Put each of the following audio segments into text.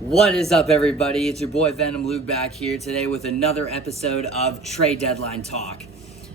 What is up, everybody? It's your boy Venom Luke back here today with another episode of Trade Deadline Talk.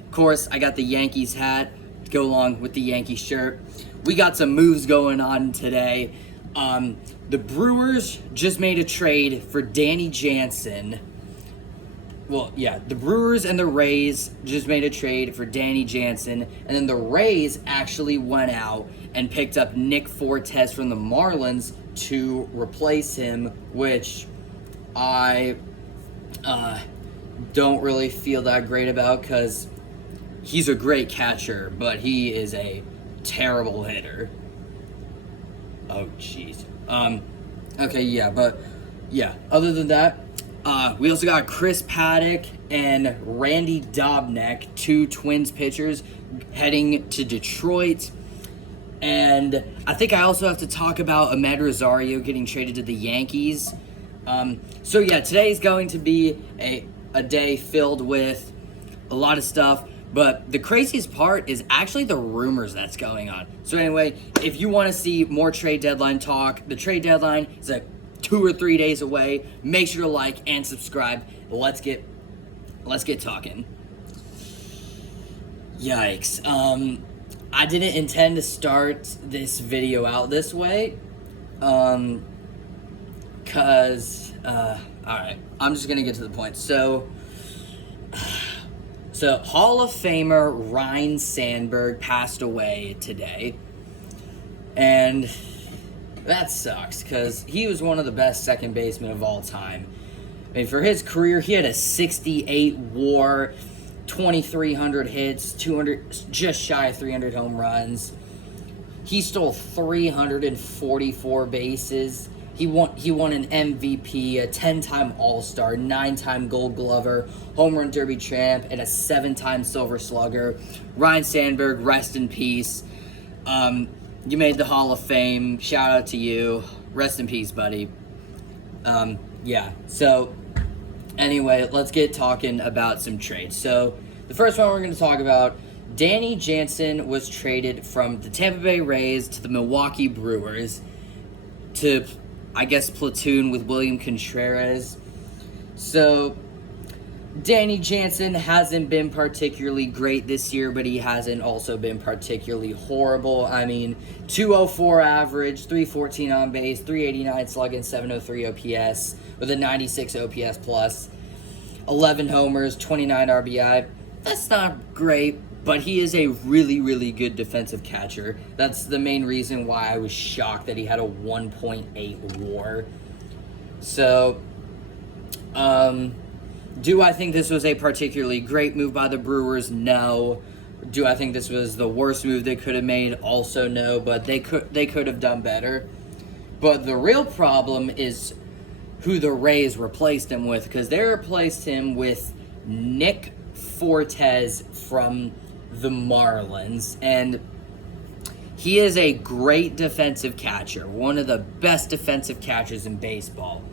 Of course, I got the Yankees hat to go along with the Yankee shirt. We got some moves going on today. The Brewers just made a trade for Danny Jansen. The Brewers and the Rays just made a trade for Danny Jansen, and then the Rays actually went out and picked up Nick Fortes from the Marlins to replace him, which I don't really feel that great about because he's a great catcher, but he is a terrible hitter. Oh, jeez. Other than that, we also got Chris Paddock and Randy Dobnak, two Twins pitchers, heading to Detroit. And I think I also have to talk about Amed Rosario getting traded to the Yankees. Today's going to be a day filled with a lot of stuff. But the craziest part is actually the rumors that's going on. So anyway, if you want to see more trade deadline talk, the trade deadline is 2 or 3 days away. Make sure to like and subscribe. Let's get talking. Yikes. I didn't intend to start this video out this way. Alright, I'm just gonna get to the point. So Hall of Famer Ryne Sandberg passed away today. And that sucks, because he was one of the best second basemen of all time. I mean, for his career, he had a 68 WAR, 2,300 hits, 200, just shy of 300 home runs. He stole 344 bases. He won an MVP, a 10-time All-Star, 9-time Gold Glover, Home Run Derby champ, and a 7-time Silver Slugger. Ryne Sandberg, rest in peace. You made the Hall of Fame. Shout out to you. Rest in peace, buddy. Anyway, let's get talking about some trades. So, the first one we're going to talk about, Danny Jansen was traded from the Tampa Bay Rays to the Milwaukee Brewers to, I guess, platoon with William Contreras. So, Danny Jansen hasn't been particularly great this year, but he hasn't also been particularly horrible. I mean, 204 average, 314 on base, 389 slugging, 703 OPS with a 96 OPS plus, 11 homers, 29 RBI. That's not great, but he is a really, really good defensive catcher. That's the main reason why I was shocked that he had a 1.8 WAR. So, do I think this was a particularly great move by the Brewers? No. Do I think this was the worst move they could have made? Also no, but they could have done better. But the real problem is who the Rays replaced him with, because they replaced him with Nick Fortes from the Marlins, and he is a great defensive catcher, one of the best defensive catchers in baseball.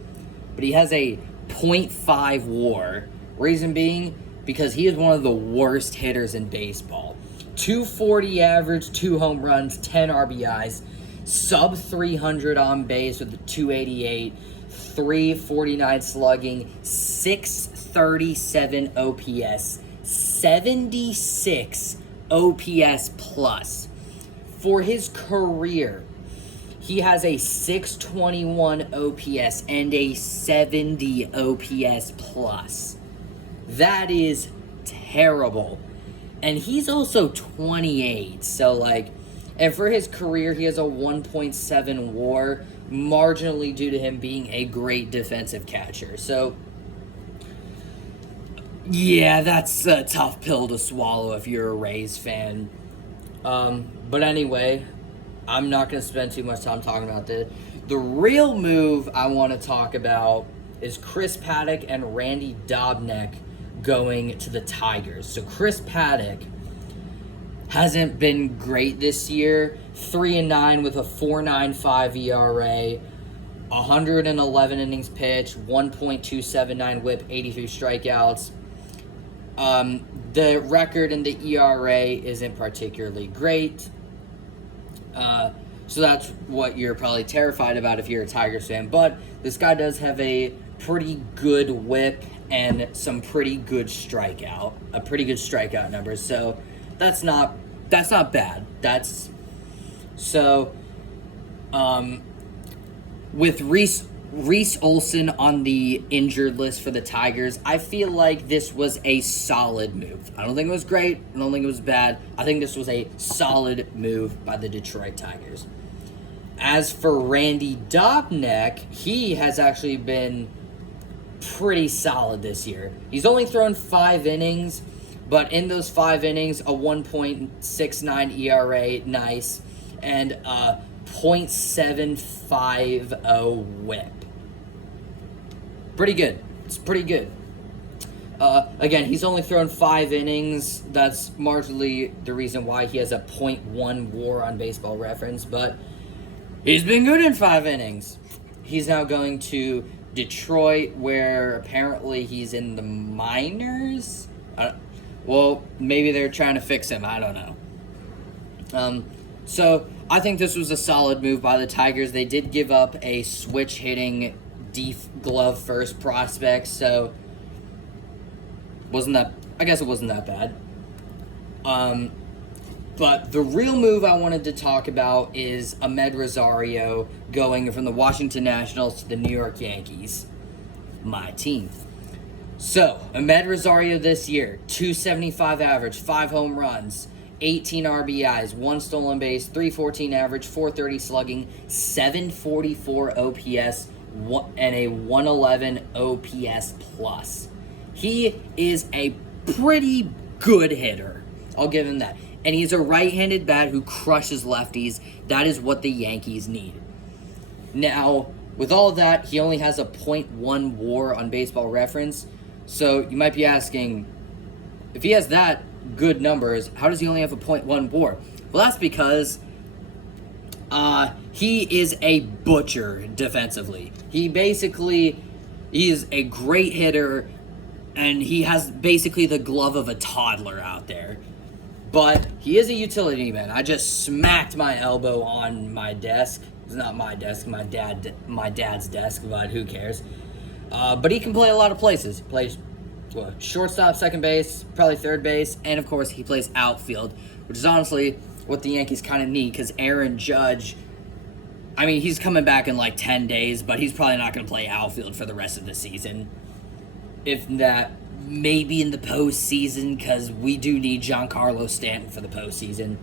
But he has a .5 WAR. Reason being, because he is one of the worst hitters in baseball. 240 average, 2 home runs, 10 RBIs, sub 300 on base with a 288, 349 slugging, 637 OPS, 76 OPS plus. For his career, he has a 621 OPS and a 70 OPS plus. That is terrible. And he's also 28. And for his career, he has a 1.7 WAR, marginally due to him being a great defensive catcher. So, yeah, that's a tough pill to swallow if you're a Rays fan. But anyway, I'm not going to spend too much time talking about this. The real move I want to talk about is Chris Paddock and Randy Dobnak going to the Tigers. So Chris Paddock hasn't been great this year. 3-9 with a 4.95 ERA, 111 innings pitched, 1.279 WHIP, 83 strikeouts. The record in the ERA isn't particularly great. So that's what you're probably terrified about if you're a Tigers fan. But this guy does have a pretty good whip and some pretty good strikeout numbers. So that's not bad. With Reese Olson on the injured list for the Tigers, I feel like this was a solid move. I don't think it was great. I don't think it was bad. I think this was a solid move by the Detroit Tigers. As for Randy Dobnak, he has actually been pretty solid this year. He's only thrown 5 innings, but in those 5 innings, a 1.69 ERA, nice, and a .750 whip. Pretty good. It's pretty good. Again, he's only thrown 5 innings. That's marginally the reason why he has a .1 WAR on Baseball Reference, but he's been good in 5 innings. He's now going to Detroit, where apparently he's in the minors. Well, maybe they're trying to fix him. I don't know. So I think this was a solid move by the Tigers. They did give up a switch hitting deep glove first prospect, so I guess it wasn't that bad. But the real move I wanted to talk about is Amed Rosario going from the Washington Nationals to the New York Yankees, my team. So, Amed Rosario this year, .275 average, 5 home runs, 18 RBIs, 1 stolen base, .314 average, .430 slugging, .744 OPS, and a .111 OPS plus. He is a pretty good hitter. I'll give him that. And he's a right-handed bat who crushes lefties. That is what the Yankees need. Now, with all of that, he only has a .1 WAR on Baseball Reference. So you might be asking, if he has that good numbers, how does he only have a .1 WAR? Well, that's because he is a butcher defensively. He is a great hitter, and he has basically the glove of a toddler out there. But he is a utility man. I just smacked my elbow on my desk. It's not my desk, my dad's desk, but who cares? But he can play a lot of places. He plays shortstop, second base, probably third base, and of course he plays outfield, which is honestly what the Yankees kind of need, because Aaron Judge, I mean, he's coming back in like 10 days, but he's probably not going to play outfield for the rest of the season. If that, maybe in the postseason, because we do need Giancarlo Stanton for the postseason.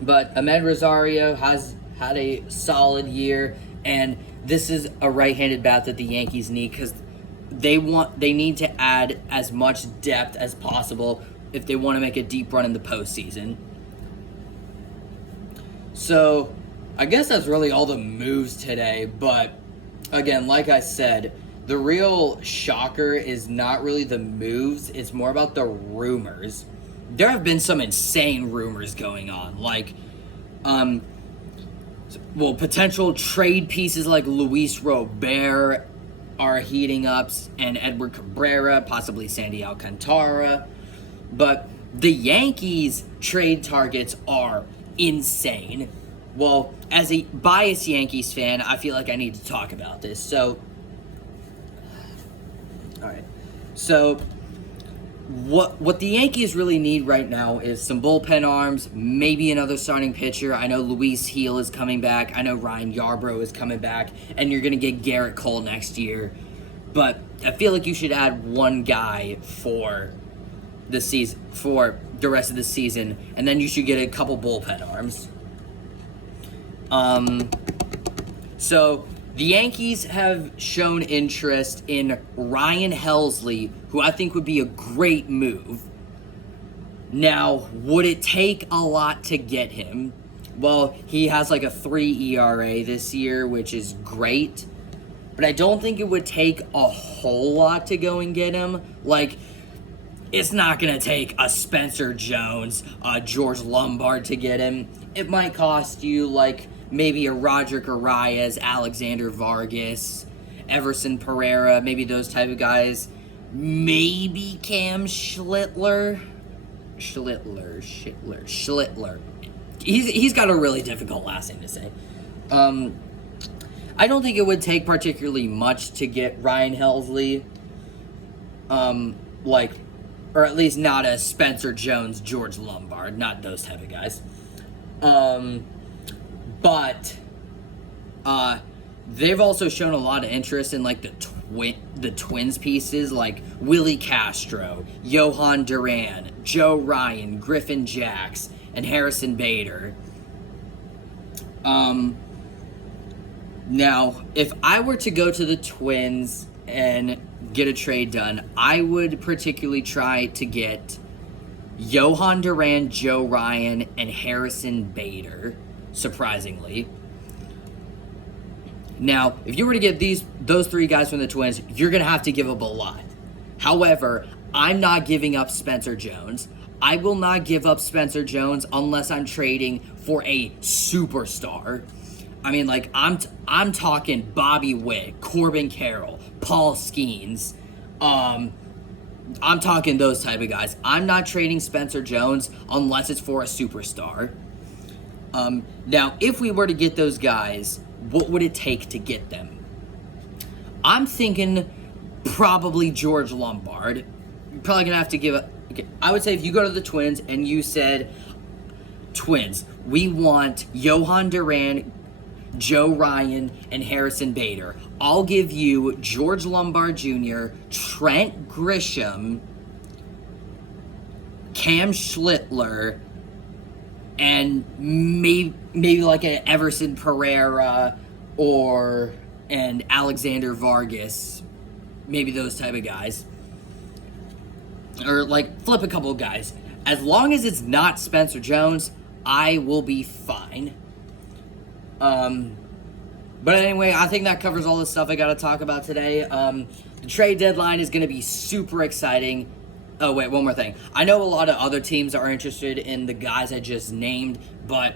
But Amed Rosario has had a solid year, and this is a right-handed bat that the Yankees need, because they need to add as much depth as possible if they want to make a deep run in the postseason. So I guess that's really all the moves today, but again, like I said, the real shocker is not really the moves, it's more about the rumors. There have been some insane rumors going on, like, potential trade pieces like Luis Robert are heating up, and Edward Cabrera, possibly Sandy Alcantara. But the Yankees' trade targets are insane. Well, as a biased Yankees fan, I feel like I need to talk about this. So, what the Yankees really need right now is some bullpen arms, maybe another starting pitcher. I know Luis Heel is coming back. I know Ryan Yarbrough is coming back. And you're going to get Garrett Cole next year. But I feel like you should add one guy for the season, for the rest of the season. And then you should get a couple bullpen arms. So the Yankees have shown interest in Ryan Helsley, who I think would be a great move. Now, would it take a lot to get him? Well, he has like a 3 ERA this year, which is great. But I don't think it would take a whole lot to go and get him. Like, it's not going to take a Spencer Jones, a George Lombard to get him. It might cost you like maybe a Roger Arias, Alexander Vargas, Everson Pereira, maybe those type of guys. Maybe Cam Schlittler. He's got a really difficult last name to say. I don't think it would take particularly much to get Ryan Helsley, or at least not a Spencer Jones, George Lombard, not those type of guys. But they've also shown a lot of interest in like the Twins pieces, like Willie Castro, Johan Duran, Joe Ryan, Griffin Jacks, and Harrison Bader. Now, if I were to go to the Twins and get a trade done, I would particularly try to get Johan Duran, Joe Ryan, and Harrison Bader, surprisingly. Now, if you were to get those three guys from the Twins, you're going to have to give up a lot. However, I'm not giving up Spencer Jones. I will not give up Spencer Jones unless I'm trading for a superstar. I mean, like, I'm talking Bobby Witt, Corbin Carroll, Paul Skeens. I'm talking those type of guys. I'm not trading Spencer Jones unless it's for a superstar. Now, if we were to get those guys, what would it take to get them? I'm thinking probably George Lombard. You're probably going to have to give I would say if you go to the Twins and you said, Twins, we want Johan Duran, Joe Ryan, and Harrison Bader. I'll give you George Lombard Jr., Trent Grisham, Cam Schlittler, and maybe like an Everson Pereira and Alexander Vargas. Maybe those type of guys. Or like flip a couple of guys. As long as it's not Spencer Jones, I will be fine. But anyway, I think that covers all the stuff I got to talk about today. The trade deadline is going to be super exciting. Oh, wait, one more thing. I know a lot of other teams are interested in the guys I just named, but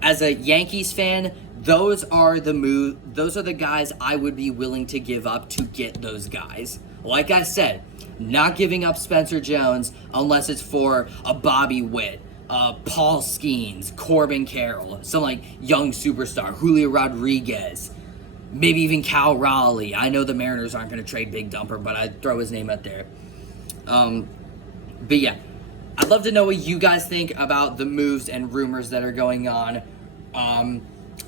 as a Yankees fan, those are the guys I would be willing to give up to get those guys. Like I said, not giving up Spencer Jones unless it's for a Bobby Witt, Paul Skeens, Corbin Carroll, some like young superstar, Julio Rodriguez, maybe even Cal Raleigh. I know the Mariners aren't going to trade Big Dumper, but I'd throw his name out there. But yeah, I'd love to know what you guys think about the moves and rumors that are going on.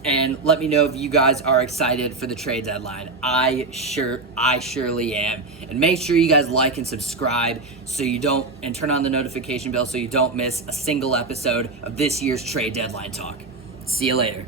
And let me know if you guys are excited for the trade deadline. I surely am. And make sure you guys like and subscribe and turn on the notification bell so you don't miss a single episode of this year's trade deadline talk. See you later.